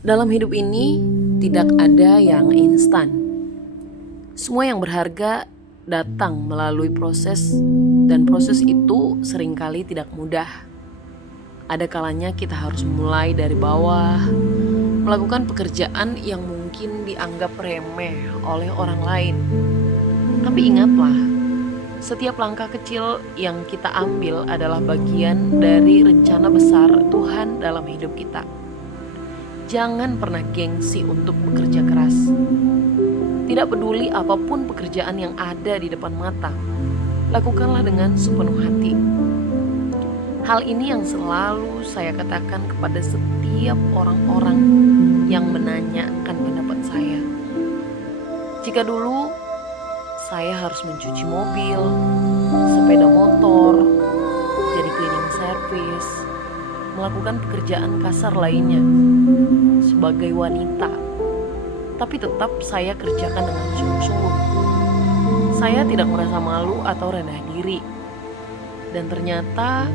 Dalam hidup ini tidak ada yang instan. Semua yang berharga datang melalui proses, dan proses itu seringkali tidak mudah. Ada kalanya kita harus mulai dari bawah, melakukan pekerjaan yang mungkin dianggap remeh oleh orang lain. Tapi ingatlah, setiap langkah kecil yang kita ambil adalah bagian dari rencana besar Tuhan dalam hidup kita. Jangan pernah gengsi untuk bekerja keras. Tidak peduli apapun pekerjaan yang ada di depan mata, lakukanlah dengan sepenuh hati. Hal ini yang selalu saya katakan kepada setiap orang-orang yang menanyakan pendapat saya. Jika dulu saya harus mencuci mobil, sepeda motor, jadi cleaning service, melakukan pekerjaan kasar lainnya sebagai wanita, tapi tetap saya kerjakan dengan sungguh-sungguh. Saya tidak merasa malu atau rendah diri, dan ternyata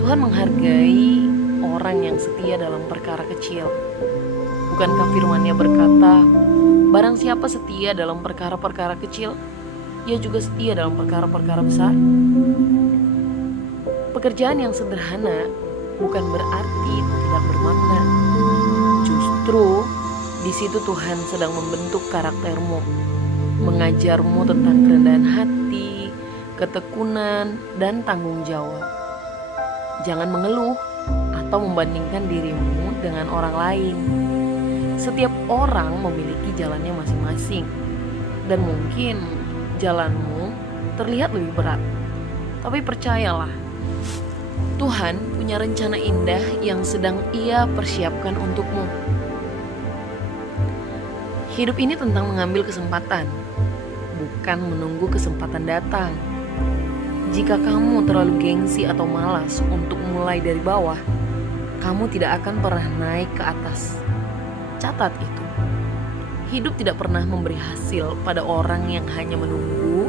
Tuhan menghargai orang yang setia dalam perkara kecil. Bukankah firman-Nya berkata, barang siapa setia dalam perkara-perkara kecil, ia juga setia dalam perkara-perkara besar. Pekerjaan yang sederhana bukan berarti tidak bermakna. Justru di situ Tuhan sedang membentuk karaktermu, mengajarmu tentang kerendahan hati, ketekunan, dan tanggung jawab. Jangan mengeluh atau membandingkan dirimu dengan orang lain. Setiap orang memiliki jalannya masing-masing, dan mungkin jalanmu terlihat lebih berat. Tapi percayalah, Tuhan punya rencana indah yang sedang Ia persiapkan untukmu. Hidup ini tentang mengambil kesempatan, bukan menunggu kesempatan datang. Jika kamu terlalu gengsi atau malas untuk mulai dari bawah, kamu tidak akan pernah naik ke atas. Catat itu. Hidup tidak pernah memberi hasil pada orang yang hanya menunggu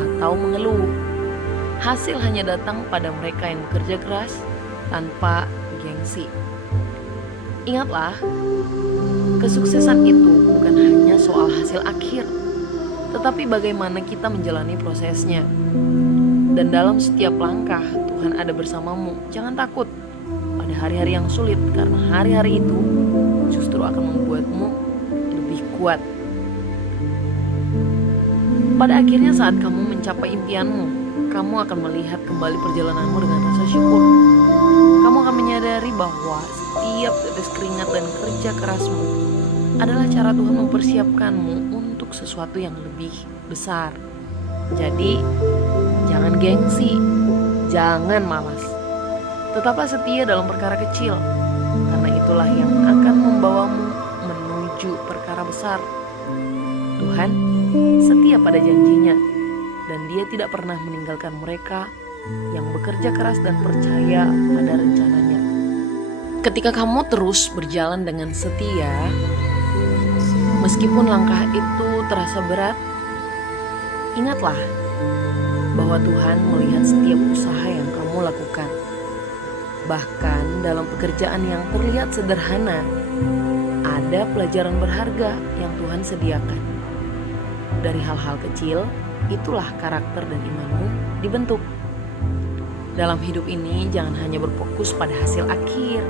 atau mengeluh. Hasil hanya datang pada mereka yang bekerja keras tanpa gengsi. Ingatlah, kesuksesan itu bukan hanya soal hasil akhir, tetapi bagaimana kita menjalani prosesnya. Dan dalam setiap langkah, Tuhan ada bersamamu. Jangan takut pada hari-hari yang sulit, karena hari-hari itu justru akan membuatmu lebih kuat. Pada akhirnya saat kamu mencapai impianmu, kamu akan melihat kembali perjalananmu dengan rasa syukur. Kamu akan menyadari bahwa setiap tetes keringat dan kerja kerasmu adalah cara Tuhan mempersiapkanmu untuk sesuatu yang lebih besar. Jadi, jangan gengsi, jangan malas. Tetaplah setia dalam perkara kecil, karena itulah yang akan membawamu menuju perkara besar. Tuhan setia pada janjinya, dan Dia tidak pernah meninggalkan mereka yang bekerja keras dan percaya pada rencananya. Ketika kamu terus berjalan dengan setia, meskipun langkah itu terasa berat, ingatlah bahwa Tuhan melihat setiap usaha yang kamu lakukan. Bahkan dalam pekerjaan yang terlihat sederhana, ada pelajaran berharga yang Tuhan sediakan. Dari hal-hal kecil, itulah karakter dan imanmu dibentuk. Dalam hidup ini jangan hanya berfokus pada hasil akhir.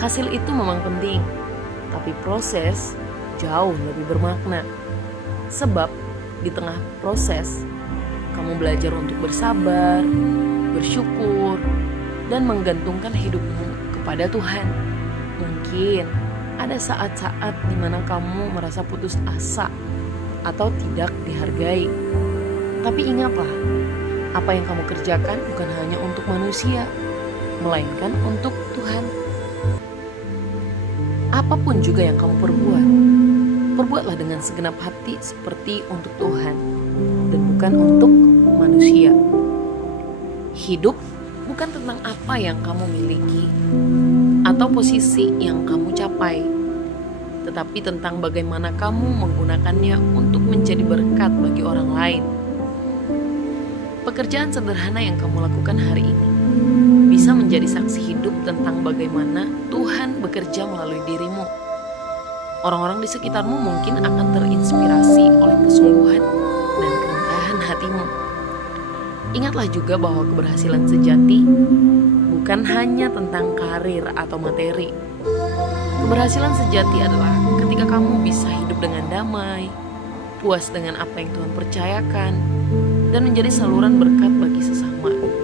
Hasil itu memang penting, tapi proses jauh lebih bermakna. Sebab di tengah proses, kamu belajar untuk bersabar, bersyukur, dan menggantungkan hidupmu kepada Tuhan. Mungkin ada saat-saat di mana kamu merasa putus asa atau tidak dihargai. Tapi ingatlah, apa yang kamu kerjakan bukan hanya untuk manusia, melainkan untuk Tuhan. Apapun juga yang kamu perbuat, perbuatlah dengan segenap hati seperti untuk Tuhan dan bukan untuk manusia. Hidup bukan tentang apa yang kamu miliki atau posisi yang kamu capai, tetapi tentang bagaimana kamu menggunakannya untuk menjadi berkat bagi orang lain. Pekerjaan sederhana yang kamu lakukan hari ini bisa menjadi saksi hidup tentang bagaimana Tuhan bekerja melalui dirimu. Orang-orang di sekitarmu mungkin akan terinspirasi oleh kesungguhan dan kerendahan hatimu. Ingatlah juga bahwa keberhasilan sejati bukan hanya tentang karir atau materi. Keberhasilan sejati adalah ketika kamu bisa hidup dengan damai, puas dengan apa yang Tuhan percayakan, dan menjadi saluran berkat bagi sesama.